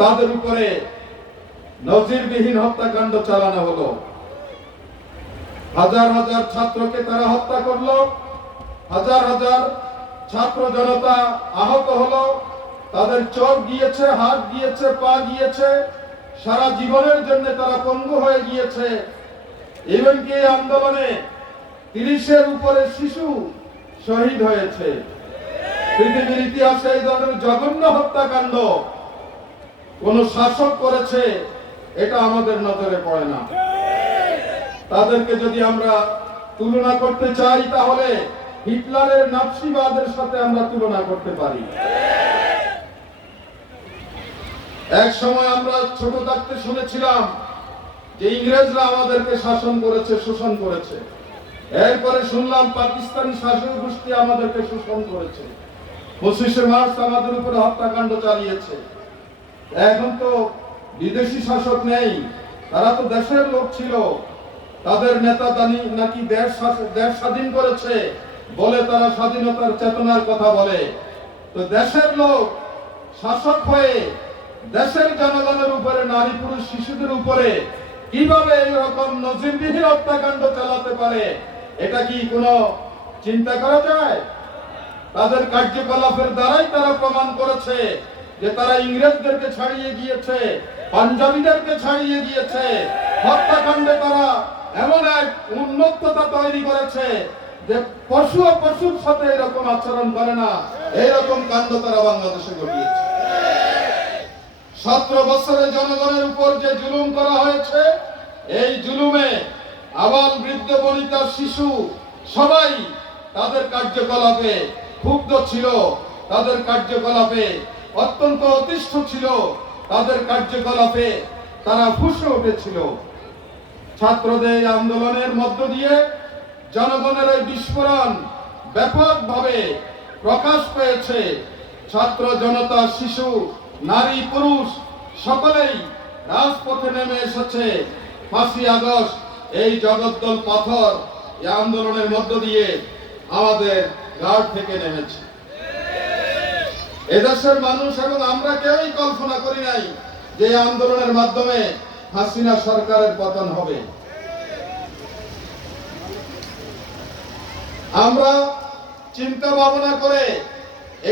তাদের উপরে নজিরবিহীন হত্যাকাণ্ড চালানো হলো। হাজার হাজার ছাত্রকে তারা হত্যা করলো, হাজার হাজার ছাত্র জনতা আহত হলো, তাদের চোখ গিয়েছে, হাত গিয়েছে, পা গিয়েছে, সারা জীবনের জন্য তারা পঙ্গু হয়ে গিয়েছে। এমনকি এই আন্দোলনে 30-এর উপরে শিশু শহীদ হয়েছে। পৃথিবীর ইতিহাসে এই ধরনের জঘন্য হত্যাকাণ্ড কোন শাসক করেছে এটা আমাদের নজরে পড়ে না। তাদেরকে যদি আমরা তুলনা করতে চাই তাহলে হিটলারের নাৎসিবাদের সাথে আমরা তুলনা করতে পারি। এক সময় আমরা ছোট থাকতে শুনেছিলাম যে ইংরেজরা আমাদেরকে শাসন করেছে, শোষণ করেছে। এরপরে শুনলাম পাকিস্তানি শাসক গোষ্ঠী আমাদেরকে শোষণ করেছে, 25শে মার্চ আমাদের উপরে হত্যাকাণ্ড চালিয়েছে। এখন তো বিদেশি শাসক নেই, তারা তো দেশের লোক ছিল। তাদের নেতা নাকি দেশ স্বাধীন করেছে বলে তারা স্বাধীনতার চেতনার কথা বলে। তো দেশের লোক শাসক হয়ে দেশের জনগণের উপরে, নারী পুরুষ শিশুদের উপরে কিভাবে এইরকম নজিরবিহীন হত্যাকাণ্ড চালাতে পারে, এটা কি কোনো চিন্তা করা যায়? তাদের কার্যকলাপের দ্বারাই তারা প্রমাণ করেছে যে তারা ইংরেজদেরকে ছাড়িয়ে গিয়েছে, পাঞ্জাবিদেরকে ছাড়িয়ে গিয়েছে। হত্যাকাণ্ডে তারা এমন এক উন্মত্ততা তৈরি করেছে যে পশু ও পশুর সাথে এরকম আচরণ করে না, এইরকম কাণ্ড তারা বাংলাদেশে ঘটিয়েছে। 17 বছরে জনগণের উপর যে জুলুম করা হয়েছে, এই জুলুমে আবাল বৃদ্ধ বনিতা শিশু সবাই তাদের কার্যকলাপে ক্ষুব্ধ ছিল, তাদের কার্যকলাপে অত্যন্ত অতিষ্ঠ ছিল, তাদের কার্যকলাপে তারা ফুঁসে উঠেছিল। ছাত্রদের আন্দোলনের মধ্য দিয়ে জনগণের এই বিস্ফোরণ ব্যাপকভাবে প্রকাশ পেয়েছে। ছাত্র জনতা, শিশু, নারী পুরুষ সকলেই রাজপথে নেমে এসেছে। 5ই আগস্ট এই জগদ্দল পাথর এই আন্দোলনের মধ্য দিয়ে আমাদের ঘাট থেকে নেমেছে। এদেশের মানুষ এবং আমরা কেউই কল্পনা করি নাই যে আন্দোলনের মাধ্যমে হাসিনা সরকারের পতন হবে। আমরা চিন্তা ভাবনা করে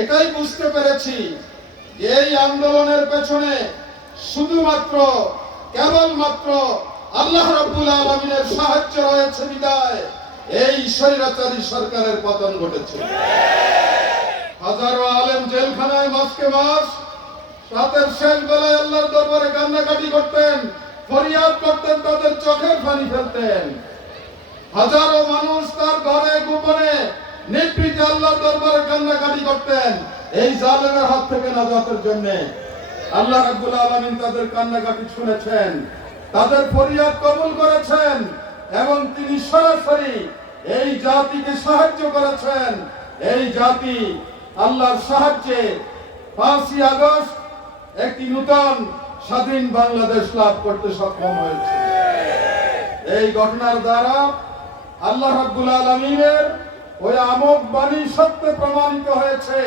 এটাই বুঝতে পেরেছি যে এই আন্দোলনের পেছনে শুধুমাত্র কেবলমাত্র আল্লাহ রাব্বুল আলামিনের সাহায্য রয়েছে বিদায় এই স্বৈরাচারী সরকারের পতন ঘটেছে। হাজারো আলেম জেলখানায় মাসকে মাস রাতের শেষ বেলায় আল্লাহর দরবারে কান্নাকাটি করতেন, ফরিয়াদ করতেন, তাদের চোখের পানি ফেলতেন। হাজারো মানুষ তার ঘরে গোপনে নিভৃতে আল্লাহর দরবারে কান্নাকাটি করতেন এই জালেমের হাত থেকে নাজাতের জন্য। আল্লাহ রাব্বুল আলামিন তাদের কান্নাকাটি শুনেছেন, তাদের ফরিয়াদ কবুল করেছেন এবং তিনি সরাসরি এই জাতিকে সাহায্য করেছেন। এই জাতি আল্লাহর সাহায্যে 5ই আগস্ট একটি নতুন স্বাধীন বাংলাদেশ লাভ করতে সক্ষম হয়েছে। এই ঘটনার দ্বারা আল্লাহ রাব্বুল আলামিনের ওই আমোদ বাণী সত্যে প্রমাণিত হয়েছে।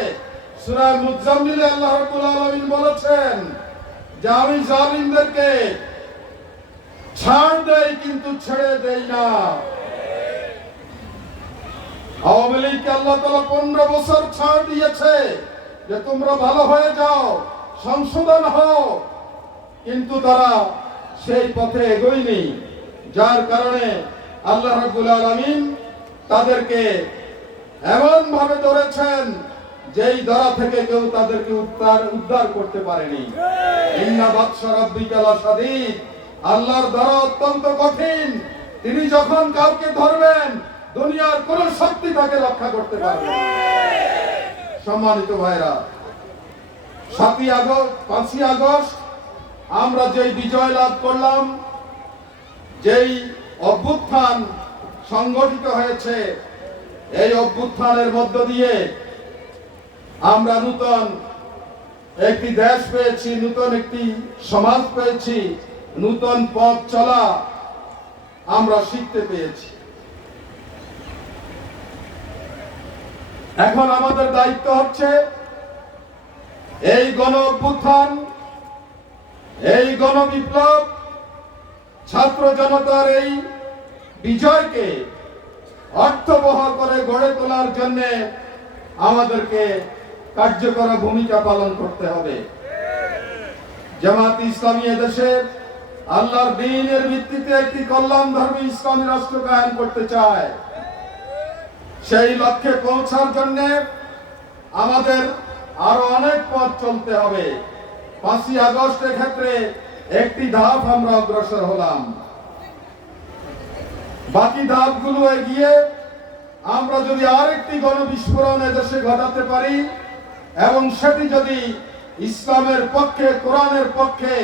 সূরা মুজাম্মিলে আল্লাহ রাব্বুল আলামিন বলেছেন যে আমি জালিমদেরকে ছাড় দেই কিন্তু ছেড়ে দেই না। আওয়ামী লীগকে আল্লাহ তাআলা 15 বছর ছাড় দিয়েছে যে তোমরা ভালো হয়ে যাও, সংশোধন হও, কিন্তু তারা সেই পথে এগোয়নি। যার কারণে আল্লাহ রাব্বুল আলামিন তাদেরকে এমন ভাবে ধরেছেন যেই ধরা থেকে কেউ তাদেরকে উদ্ধার করতে পারেনি। ইন্না বাতশা রাব্বিকা লাশাদীদ, আল্লাহর ধরা অত্যন্ত কঠিন। তিনি যখন কাউকে ধরবেন দুনিয়ার কোন শক্তি তাকে রক্ষা করতে পারবে না। সম্মানিত ভাইরা, 7ই আগস্ট 5ই আগস্ট আমরা যেই বিজয় লাভ করলাম, যেই অভ্যুত্থান সংগঠিত হয়েছে, এই অভ্যুত্থানের মধ্য দিয়ে আমরা নতুন একটি দেশ পেয়েছি, নতুন একটি সমাজ পেয়েছি, নতুন পথ চলা আমরা শিখতে পেয়েছি। এখন আমাদের দায়িত্ব হচ্ছে এই গণ অভ্যুত্থান এই গণবিপ্লব, ছাত্র জনতার এই বিজয়কে অর্থবহ করে গড়ে তোলার জন্য আমাদেরকে কার্যকর ভূমিকা পালন করতে হবে। জামাত ইসলামী এদেশে আল্লাহর দ্বীনের ভিত্তিতে একটি কল্যাণধর্মী ইসলামী রাষ্ট্র কায়েম করতে চায়। সেই লক্ষ্যে পৌঁছার জন্য আমাদের আরো অনেক পথ চলতে হবে। 5ই আগস্টের ক্ষেত্রে একটি ধাপ আমরা অগ্রসর হলাম। বাকি ধাপগুলো এগিয়ে আমরা যদি আরেকটি গণবিস্ফোরণ এদেশে ঘটাতে পারি এবং সেটি যদি ইসলামের পক্ষে, কোরআনের পক্ষে,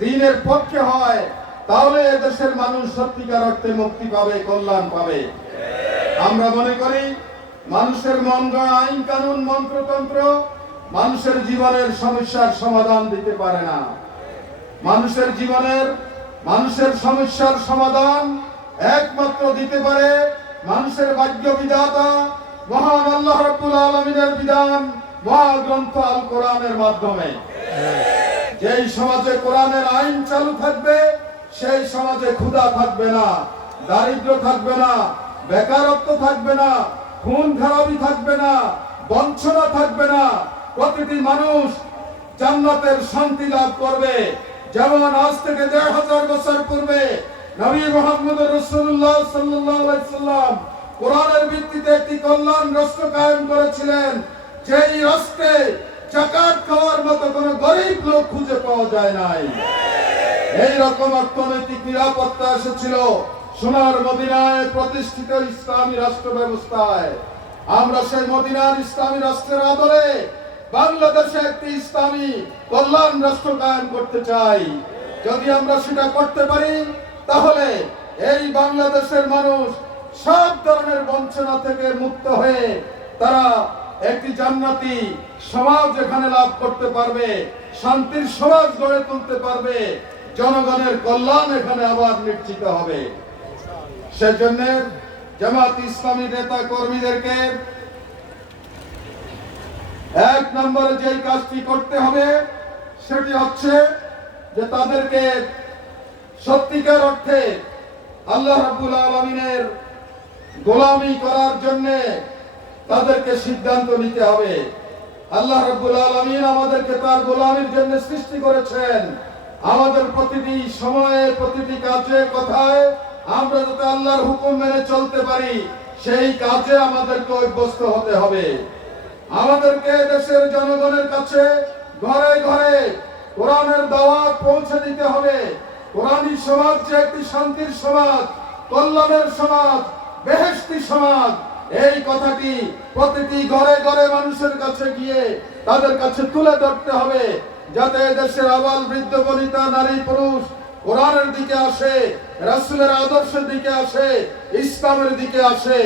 দ্বীনের পক্ষে হয়, তাহলে এদেশের মানুষ সত্যিকার অর্থে মুক্তি পাবে, কল্যাণ পাবে। আমরা মনে করি মানুষের মন গড়া আইন কানুন মন্ত্রতন্ত্র মানুষের জীবনের সমস্যার সমাধান দিতে পারে না। মানুষের সমস্যার সমাধান একমাত্র দিতে পারে মানুষের ভাগ্য বিধাতা মহান আল্লাহ রাব্বুল আলামিনের বিধান, মহাগ্রন্থ আল কোরআনের মাধ্যমে। যেই সমাজে কোরআনের আইন চালু থাকবে সেই সমাজে ক্ষুধা থাকবে না, দারিদ্র থাকবে না, বেকারত্ব থাকবে না, খুন খারাপি থাকবে না, বঞ্চনা থাকবে না। প্রতিটি মানুষ জান্নাতের শান্তি লাভ করবে। যেমন আজ থেকে 1500 বছর পূর্বে নবী মুহাম্মদ রাসূলুল্লাহ সাল্লাল্লাহু আলাইহি সাল্লাম কোরআনের ভিত্তিতে একটি কল্যাণ রাষ্ট্র কায়েম করেছিলেন, যেই রাষ্ট্রে যাকাত খাওয়ার মতো কোনো গরিব লোক খুঁজে পাওয়া যায় নাই। এই রকম অর্থনৈতিক নিরাপত্তা এসেছিল সোনার মদিনায় প্রতিষ্ঠিত ইসলামী রাষ্ট্র ব্যবস্থায়। আমরা সেই মদিনার ইসলামী রাষ্ট্রের আদলে বাংলাদেশে একটি ইসলামী কল্যাণ রাষ্ট্র কায়েম করতে চাই। যদি আমরা সেটা করতে পারি তাহলে এই বাংলাদেশের মানুষ সব ধরনের বঞ্চনা থেকে মুক্ত হয়ে তারা একটি জান্নাতি সমাজ এখানে লাভ করতে পারবে, শান্তির সমাজ গড়ে তুলতে পারবে, জনগণের কল্যাণ এখানে আবার নিশ্চিত হবে। সেজন্য জামাত ইসলামী নেতা কর্মীদেরকে 1 নম্বরে যে কাজটি করতে হবে সেটি হচ্ছে যে তাদেরকে সত্যিকার অর্থে আল্লাহ রাব্বুল আলামিনের গোলামি করার জন্য তাদেরকে সিদ্ধান্ত নিতে হবে। আল্লাহ রাব্বুল আলামিন আমাদেরকে তার গোলামির জন্য সৃষ্টি করেছেন। আমাদের প্রতিটি সময়ে, প্রতিটি কাজে, কথায় আমরা যাতে আল্লাহর হুকুম মেনে চলতে পারি সেই কাজে আমাদেরকে অভ্যস্ত হতে হবে। আমাদেরকে দেশের জনগণের কাছে ঘরে ঘরে কোরআনের দাওয়াত পৌঁছে দিতে হবে। কোরআনী সমাজ যে একটি শান্তির সমাজ, কল্যাণের সমাজ, বেহেশতি সমাজ, এই কথাটি প্রতিটি ঘরে ঘরে মানুষের কাছে গিয়ে তাদের কাছে তুলে ধরতে হবে, যাতে দেশের আবাল বৃদ্ধ বনিতা নারী পুরুষ কোরআনের দিকে আসে, রাসূলের আদর্শের দিকে আসে, ইসলামের দিকে আসে।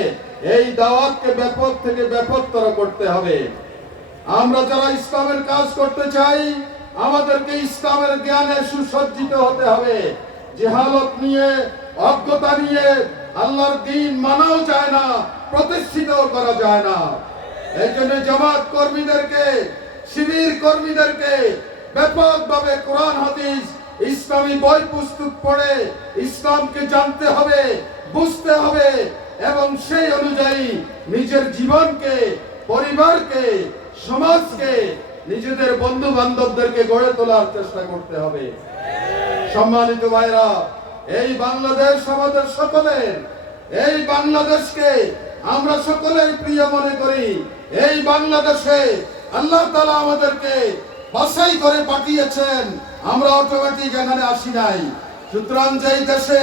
এই দাওয়াতকে ব্যাপক থেকে ব্যাপকতর করতে হবে। আমরা যারা ইসলামের কাজ করতে চাই আমাদেরকে ইসলামের জ্ঞানে সুসজ্জিত হতে হবে। জেহালত নিয়ে, অজ্ঞতা নিয়ে আল্লাহর দ্বীন মানাও যায় না, প্রতিষ্ঠিত করা যায় না। এই জন্য জামাত কর্মীদেরকে, শিবির কর্মীদেরকে ব্যাপকভাবে কোরআন হাদিস, ইসলামী বই পুস্তক পড়ে ইসলামকে জানতে হবে, বুঝতে হবে এবং সেই অনুযায়ী নিজের জীবনকে, পরিবারকে, সমাজকে, নিজেদের বন্ধু বান্ধবদেরকে গড়ে তোলার চেষ্টা করতে হবে। সম্মানিত ভাইরা, এই বাংলাদেশ আমাদের সকলের। এই বাংলাদেশকে আমরা সকলেই প্রিয় মনে করি। এই বাংলাদেশে আল্লাহ তাআলা আমাদেরকে বাছাই করে পাঠিয়েছেন, আমরা অটোমেটিক এখানে আসি নাই। সুতরাং যেই দেশে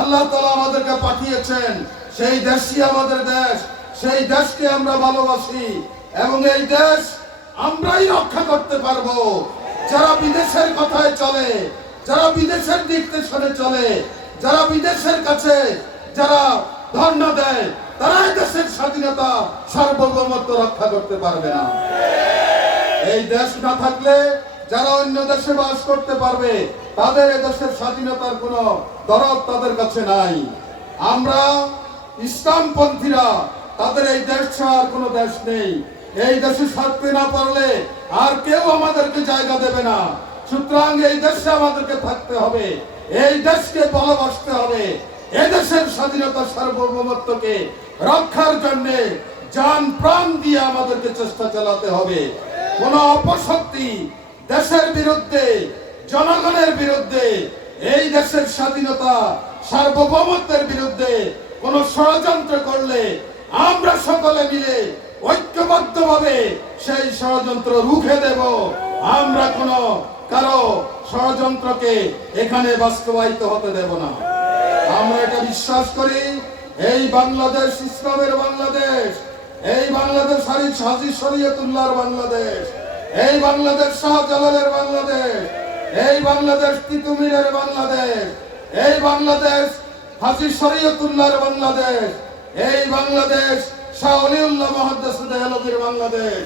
আল্লাহ তাআলা আমাদেরকে পাঠিয়েছেন সেই দেশই আমাদের দেশ, সেই দেশকে আমরা ভালোবাসি এবং এই দেশ আমরাই রক্ষা করতে পারবো। যারা বিদেশের কথায় চলে, যারা বিদেশের নির্দেশনে চলে, যারা বিদেশের কাছে যারা ধর্ণা দেয়, তারাই দেশের স্বাধীনতা, সার্বভৌমত্ব রক্ষা করতে পারবে না। এই দেশ না থাকলে যারা অন্য দেশে বাস করতে পারবে তাদের এই দেশের স্বাধীনতার কোনো দরদ তাদের কাছে নাই। আমরা ইসলামপন্থীরা, তাদের এই দেশ ছাড়া কোনো দেশ নেই। এই দেশে থাকতে না পারলে আর কেউ আমাদেরকে জায়গা দেবে না। সুতরাং এই দেশে আমাদেরকে থাকতে হবে, এই দেশকে ভালোবাসতে হবে, এই দেশের স্বাধীনতা সার্বভৌমত্বকে রক্ষার জন্য জান প্রাণ দিয়ে আমাদেরকে চেষ্টা চালাতে হবে। কোন অপশক্তি দেশের বিরুদ্ধে, জনগণের বিরুদ্ধে, এই দেশের স্বাধীনতা সার্বভৌমত্বের বিরুদ্ধে কোন ষড়যন্ত্র করলে আমরা সকলে মিলে ঐক্যবদ্ধভাবে সেই ষড়যন্ত্র রুখে দেব। আমরা কোন কারো ষড়যন্ত্রকে এখানে বাস্তবায়িত হতে দেব না। আমরা এটা বিশ্বাস করি, এই বাংলাদেশ ইসলামের বাংলাদেশ, এই বাংলাদেশ হাজী শরীয়তুল্লাহর বাংলাদেশ, এই বাংলাদেশ শাহজালালের বাংলাদেশ, এই বাংলাদেশ তিতুমিরের বাংলাদেশ, এই বাংলাদেশ হাজী শরীয়তুল্লাহর বাংলাদেশ, এই বাংলাদেশ শাহ ওলিউল্লাহ মুহাদ্দিস দেহলভীর বাংলাদেশ,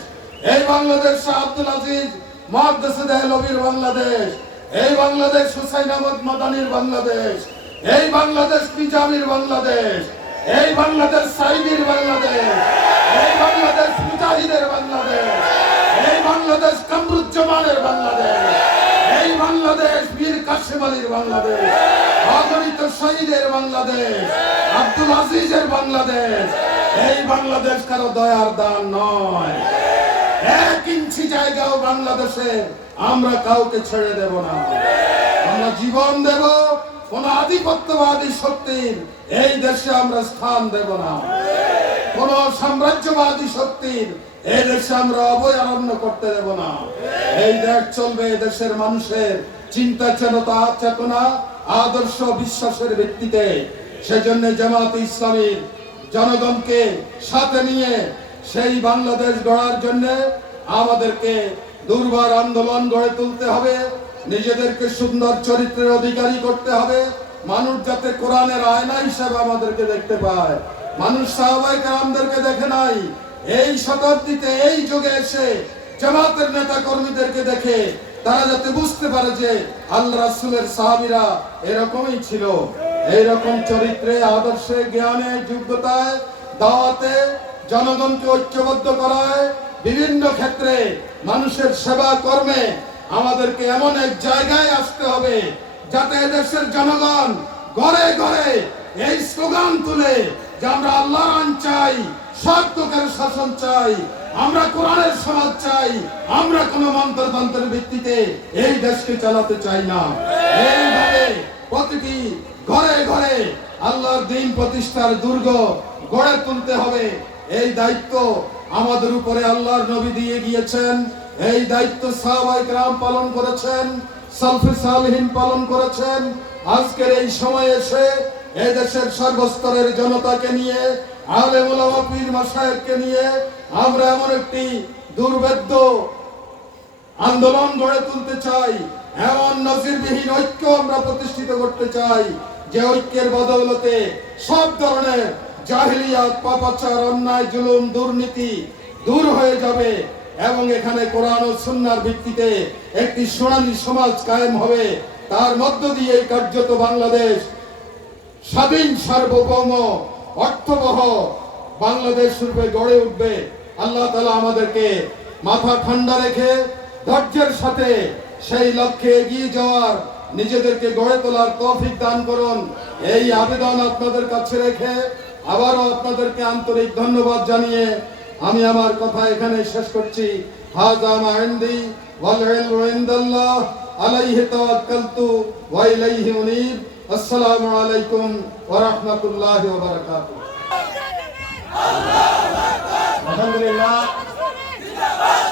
এই বাংলাদেশ শাহ আব্দুল আজিজ মুহাদ্দিস দেহলভীর বাংলাদেশ, এই বাংলাদেশ হুসাইন আহমদ মাদানির বাংলাদেশ, এই বাংলাদেশ নিজামীর বাংলাদেশ, এই বাংলাদেশ সাইদির বাংলাদেশ, এই বাংলাদেশ মুজাহিদের বাংলাদেশ, এই বাংলাদেশ কামরুজ্জামানের বাংলাদেশ, এই বাংলাদেশ বীর কাসেম আলীর বাংলাদেশ, অগণিত শহীদের বাংলাদেশ, আব্দুল আজিজের বাংলাদেশ। এই বাংলাদেশ কারো দয়ার দান নয়। 1 ইঞ্চি জায়গাও বাংলাদেশে আমরা কাউকে ছেড়ে দেব না। আমরা জীবন দেব, কোন আধিপত্যবাদী শক্তির এই দেশে আমরা স্থান দেব না। কোন সাম্রাজ্যবাদী শক্তির এই দেশে আমরা অভয়ারণ্য করতে দেব না। এই দেশ চলবে দেশের মানুষের চিন্তা চেতনা, আদর্শ, বিশ্বাসের ভিত্তিতে। সেজন্য জামাত ইসলামীর জনগণকে সাথে নিয়ে সেই বাংলাদেশ গড়ার জন্য আমাদেরকে দুর্বার আন্দোলন গড়ে তুলতে হবে। নিজেদেরকে সুন্দর চরিত্রের অধিকারী করতে হবে। মানুষ যাতে কোরআনের আয়না হিসেবে আমাদেরকে দেখতে পায়। মানুষ সাহাবায়ে কেরামদেরকে দেখে নাই, এই শতাব্দীতে এই যুগে এসে জামাতের নেতা কর্মীদেরকে দেখে তারা যাতে বুঝতে পারে যে আল্লাহ রাসূলের সাহাবীরা এরকমই ছিল। এইরকম চরিত্রে, আদর্শে, জ্ঞানে, যোগ্যতায়, দাওয়াতে জনগণকে ঐক্যবদ্ধ করায়, বিভিন্ন ক্ষেত্রে মানুষের সেবা কর্মে আমাদেরকে এমন এক জায়গায় আসতে হবে যাতে দেশের জনগণ ঘরে ঘরে এই স্লোগান তুলে যে আমরা আল্লাহর আইন চাই, সত্যের শাসন চাই, আমরা কোরআনের সমাজ চাই, আমরা কোনো মন্ত্রতন্ত্রের ভিত্তিতে এই দেশকে চালাতে চাই না। এইভাবে প্রতিটি ঘরে ঘরে আল্লাহর দ্বীন প্রতিষ্ঠার দুর্গ গড়ে তুলতে হবে। এই দায়িত্ব আমাদের উপরে আল্লাহর নবী দিয়ে গিয়েছেন। এই দায়িত্ব সাহাবায়ে কেরাম পালন করেছেন, সালফে সালেহিন পালন করেছেন। আজকের এই সময়ে এসে এই দেশের সর্বস্তরের জনতাকে নিয়ে, আলেম ওলামা পীর মাশায়েখকে নিয়ে আমরা এমন একটি দুর্ভেদ্য আন্দোলন গড়ে তুলতে চাই, এমন নজিরবিহীন ঐক্য আমরা প্রতিষ্ঠিত করতে চাই যে ঐক্যের বদৌলতে সব ধরনের জাহিলিয়াত, পাপাচার, অন্যায়, জুলুম, দুর্নীতি দূর হয়ে যাবে এবং এখানে কোরআন ও সুন্নাহর ভিত্তিতে একটি সোনালী সমাজ কায়েম হবে। তার মধ্য দিয়ে কার্যত বাংলাদেশ স্বাধীন, সার্বভৌম, অর্থবহ বাংলাদেশ রূপে গড়ে উঠবে। আল্লাহ তাআলা আমাদেরকে মাথা ঠান্ডা রেখে ধৈর্যের সাথে সেই লক্ষ্যে এগিয়ে যাওয়ার, নিজেদেরকে গড়ে তোলার তৌফিক দান করুন। এই আবেদন আপনাদের কাছে রেখে আবারও আপনাদেরকে আন্তরিক ধন্যবাদ জানিয়ে আমি আমার কথা এখানে শেষ করছি। হাযা মা ইনদি ওয়াল ইলমু ইনদাল্লাহ আলাইহি তাওয়াক্কালতু ওয়া ইলাইহি উনীব। আসসালামু আলাইকুম ওয়া রাহমাতুল্লাহি ওয়া বারাকাতুহু। আলহামদুলিল্লাহ।